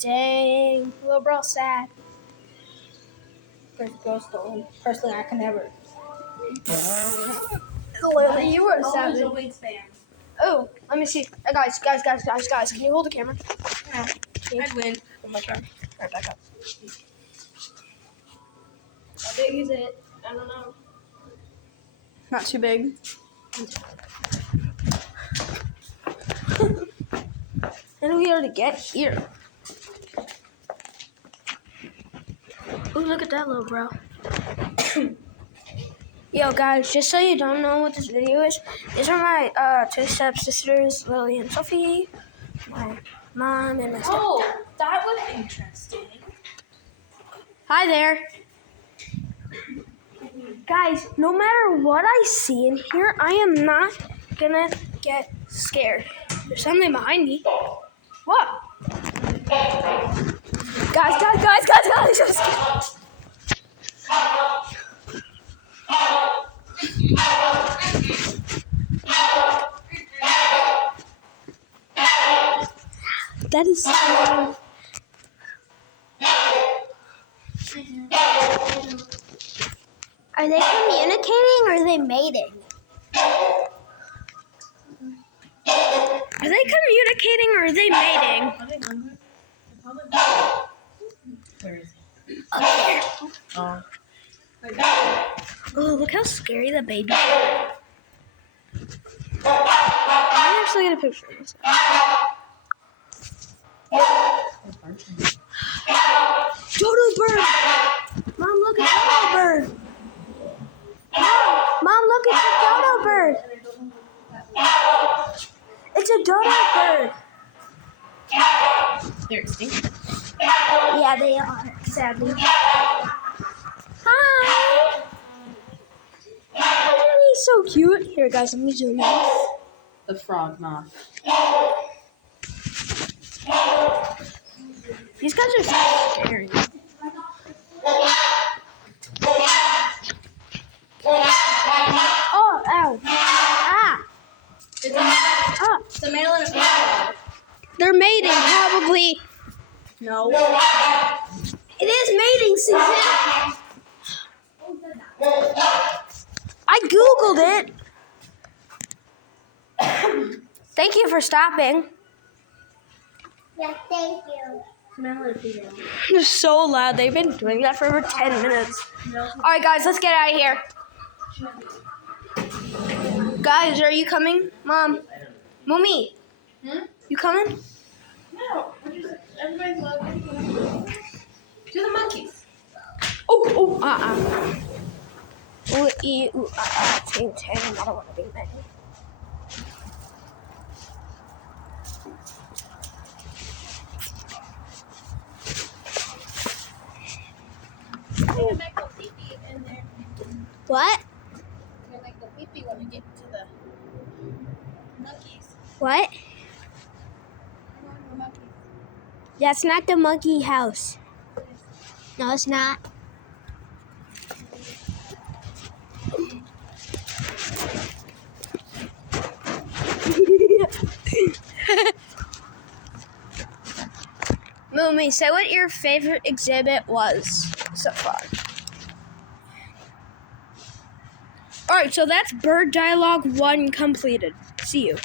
Dang, little bro sad. First girl stolen. Personally, I can never. Lily, you were a savage. Oh, let me see. Guys, can you hold the camera? Yeah. I'd win. Oh my god. Alright, back up. How big is it? I don't know. Not too big. How do we already get here? Oh, look at that little bro. Yo, guys, just so you don't know what this video is, these are my two stepsisters, Lily and Sophie, my mom, and my step. Oh, that was interesting. Hi there. Guys, no matter what I see in here, I am not gonna get scared. There's something behind me. What? Guys, I'm scared. That is so loud. Are they communicating or are they mating? Are they communicating or are they mating? Where is it? Up here. Oh. Oh, look how scary the baby is. I'm actually gonna picture this. Dodo bird! Mom, look at Dodo bird! Mom, look at the dodo bird! It's a dodo bird! They're extinct. Yeah, they are, sadly. Hi! Isn't he so cute? Here, guys, let me zoom in. The frog moth. These guys are so scary. Oh, ow. Ah. It's a male and a female. They're mating, probably. No. It is mating season. I Googled it. Thank you for stopping. Yeah, thank you. Male and female. They're so loud. They've been doing that for over 10 minutes. All right, guys, let's get out of here. Guys, are you coming? Mom. Mommy. You coming? No. Everybody's loving to the monkeys. Oh, Ooh, Team 10. I don't want to be many. In there. What? You're like the pee-pee when you get to the monkeys. What? The monkeys. That's not the monkey house. No, it's not. Moomy, say what your favorite exhibit was so far. Alright, so that's Bird Dialogue 1 completed. See you.